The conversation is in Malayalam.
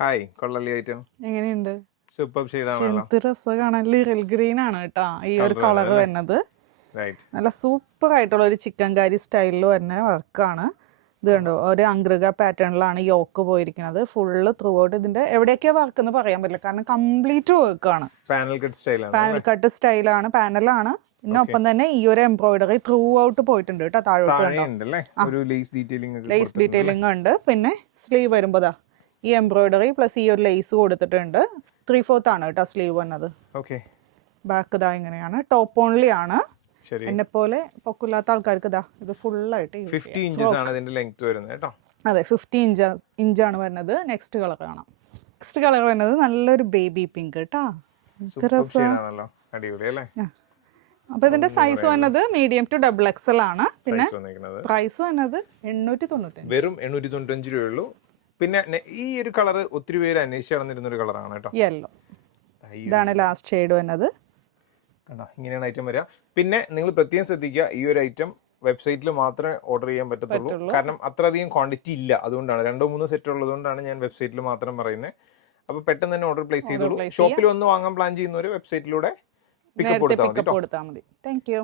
ഹായ് കൊള്ളാലി ഐറ്റം എങ്ങനെയുണ്ട്? സൂപ്പർ ഷെയ്ഡാണല്ലോ. എന്ത് രസം കാണാൻ. ലിറിൽ ഗ്രീൻ ആണ് കേട്ടോ ഈ ഒരു Colour കളർ ആണല്ലേ? വരുന്നത്. റൈറ്റ്. നല്ല സൂപ്പർ ആയിട്ടുള്ള ഒരു ചിക്കൻ കാരി സ്റ്റൈലിൽ വരുന്ന വർക്കാണ്. ഇത് കണ്ടോ, ഒരു അംഗ്രഗ പാറ്റേണിലാണ് യോക്ക് പോയിരിക്കുന്നത്. ഫുള്ള് ത്രൂ ഔട്ട് ഇതിന്റെ എവിടെയൊക്കെയാ വർക്ക് എന്ന് പറയാൻ പറ്റില്ല, കാരണം കംപ്ലീറ്റ് വർക്കാണ്. പാനൽ കട്ട് സ്റ്റൈലാണ്. പാനൽ കട്ട് സ്റ്റൈലാണ്, പാനലാണ്. പിന്നെ ഒപ്പം തന്നെ ഈ ഒരു എംബ്രോയിഡറി ത്രൂ ഔട്ട് പോയിട്ടുണ്ട് കേട്ടോ. താഴോട്ട് കണ്ടോ, ഉണ്ടല്ലേ ഒരു ലേസ് ഡീറ്റെയിലിംഗ് ലേസ് ഡീറ്റെയിലിംഗ് ഉണ്ട്. പിന്നെ സ്ലീവ് വരുമ്പോതാ ഈ എംബ്രോയിഡറി പ്ലസ് ഈ ഒരു ലേസ് കൊടുത്തിട്ടുണ്ട്. 3/4 ആണ് കേട്ടോ സ്ലീവ് വന്നത്. ഓക്കേ. ബാക്ക് ഇതാ ഇങ്ങനെയാണ്, ടോപ്പ് ഓൺലി ആണ്. ശരി. എന്നെ പോലെ പൊക്കില്ലാത്ത ആൾക്കാർക്ക് ഇതാ ഇത് ഫുള്ളായിട്ട് 50 ഇഞ്ചസ് ആണ് ഇതിന്റെ ലെങ്ത് വരുന്നത് കേട്ടോ. അതെ, 50 ഇഞ്ചാണ് വരുന്നത്. നെക്സ്റ്റ് കളർ കാണാം. നെക്സ്റ്റ് കളർ വരുന്നത് നല്ലൊരു ബേബി പിങ്ക് കേട്ടോ. സൂപ്പർ ഷെയ്ഡാണല്ലോ. അടിപൊളി അല്ലേ? അപ്പൊ ഇതിന്റെ സൈസ് വന്നത് മീഡിയം ടു XXL ആണ്. പിന്നെ Size വന്നിരിക്കുന്നത് പ്രൈസ് വന്നത് 895. വെറും 895 രൂപയുള്ളൂ. പിന്നെ ഈ ഒരു കളർ ഒത്തിരി പേര് അന്വേഷിച്ച് നടന്നിരുന്ന ഒരു കളറാണ് കേട്ടോ. യെല്ലോ. ഇതാണ് ലാസ്റ്റ് ഷെയ്ഡ് വന്നത്. കണ്ടോ, ഇങ്ങനെയാണ് ഐറ്റം വരിക. പിന്നെ നിങ്ങൾ പ്രത്യേകം ശ്രദ്ധിക്കുക, ഈ ഒരു ഐറ്റം വെബ്സൈറ്റിൽ മാത്രമേ ഓർഡർ ചെയ്യാൻ പറ്റത്തുള്ളൂ. കാരണം അത്രയധികം ക്വാണ്ടിറ്റി ഇല്ല. അതുകൊണ്ടാണ് 2-3 സെറ്റ് ഉള്ളതുകൊണ്ടാണ് ഞാൻ വെബ്സൈറ്റിൽ മാത്രം പറയുന്നത്. അപ്പോൾ പെട്ടെന്ന് തന്നെ ഓർഡർ പ്ലേസ് ചെയ്തോളൂ. ഷോപ്പിൽ വന്ന് വാങ്ങാൻ പ്ലാൻ ചെയ്യുന്നവർ വെബ്സൈറ്റിലൂടെ പിക്കപ്പ് കൊടുത്താൽ മതി. Thank you.